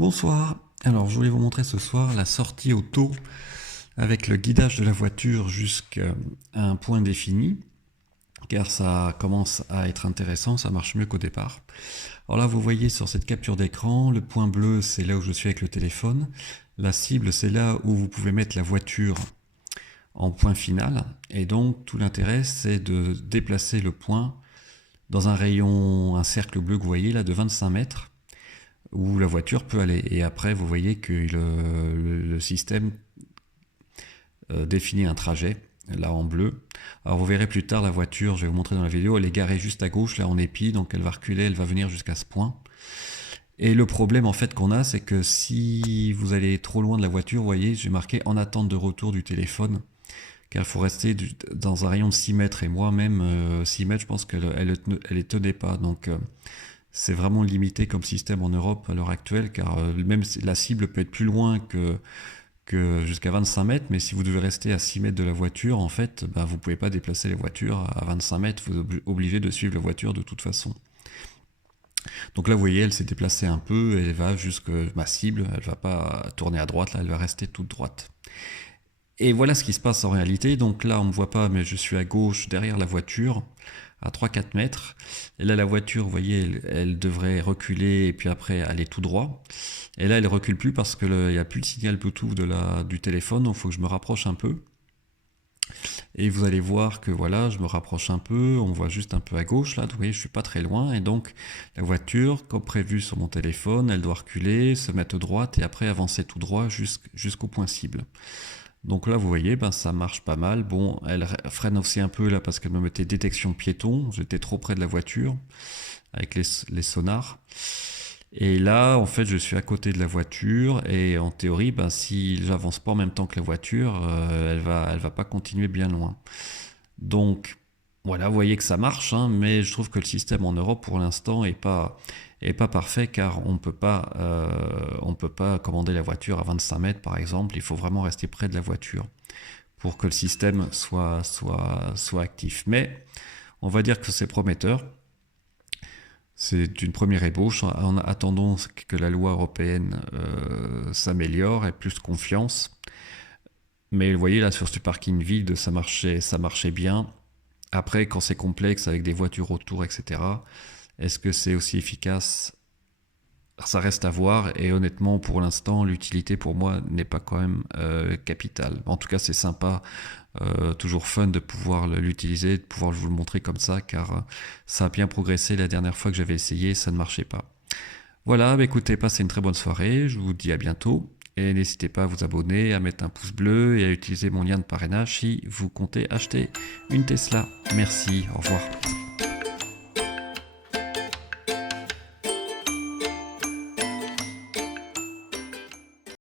Bonsoir, alors je voulais vous montrer ce soir la sortie auto avec le guidage de la voiture jusqu'à un point défini, car ça commence à être intéressant, ça marche mieux qu'au départ. Alors là vous voyez sur cette capture d'écran, le point bleu c'est là où je suis avec le téléphone, la cible c'est là où vous pouvez mettre la voiture en point final, et donc tout l'intérêt c'est de déplacer le point dans un rayon, un cercle bleu que vous voyez là de 25 mètres, où la voiture peut aller. Et après, vous voyez que le système définit un trajet, là en bleu. Alors vous verrez plus tard la voiture, je vais vous montrer dans la vidéo, elle est garée juste à gauche, là en épi, donc elle va reculer, elle va venir jusqu'à ce point. Et le problème en fait qu'on a, c'est que si vous allez trop loin de la voiture, vous voyez, j'ai marqué en attente de retour du téléphone, car il faut rester dans un rayon de 6 mètres. Et moi même, 6 mètres, je pense qu'elle ne tenait pas. Donc c'est vraiment limité comme système en Europe à l'heure actuelle, car même la cible peut être plus loin que jusqu'à 25 mètres, mais si vous devez rester à 6 mètres de la voiture, en fait, bah, vous ne pouvez pas déplacer les voitures à 25 mètres, vous êtes obligé de suivre la voiture de toute façon. Donc là, vous voyez, elle s'est déplacée un peu, et elle va jusqu'à ma cible, elle ne va pas tourner à droite, là, elle va rester toute droite. Et voilà ce qui se passe en réalité. Donc là, on ne me voit pas, mais je suis à gauche, derrière la voiture, à 3-4 mètres. Et là, la voiture, vous voyez, elle devrait reculer et puis après aller tout droit. Et là, elle ne recule plus parce qu'il n'y a plus de signal Bluetooth du téléphone, donc il faut que je me rapproche un peu. Et vous allez voir que voilà, je me rapproche un peu, on voit juste un peu à gauche, là, vous voyez, je suis pas très loin. Et donc, la voiture, comme prévu sur mon téléphone, elle doit reculer, se mettre droite et après avancer tout droit jusqu'au point cible. Donc là, vous voyez, ben, ça marche pas mal. Bon, elle freine aussi un peu là parce qu'elle me mettait détection piéton. J'étais trop près de la voiture avec les sonars. Et là, en fait, je suis à côté de la voiture et en théorie, ben, si j'avance pas en même temps que la voiture, elle va pas continuer bien loin. Donc, voilà, vous voyez que ça marche, hein, mais je trouve que le système en Europe pour l'instant est pas parfait car on peut pas commander la voiture à 25 mètres par exemple. Il faut vraiment rester près de la voiture pour que le système soit actif. Mais on va dire que c'est prometteur. C'est une première ébauche. En attendant que la loi européenne s'améliore et plus confiance. Mais vous voyez là sur ce parking vide, ça marchait bien. Après, quand c'est complexe avec des voitures autour, etc., est-ce que c'est aussi efficace? Ça reste à voir et honnêtement, pour l'instant, l'utilité pour moi n'est pas quand même capitale. En tout cas, c'est sympa, toujours fun de pouvoir l'utiliser, de pouvoir vous le montrer comme ça, car ça a bien progressé. La dernière fois que j'avais essayé, ça ne marchait pas. Voilà, bah écoutez, passez une très bonne soirée, je vous dis à bientôt. Et n'hésitez pas à vous abonner, à mettre un pouce bleu et à utiliser mon lien de parrainage si vous comptez acheter une Tesla. Merci, au revoir.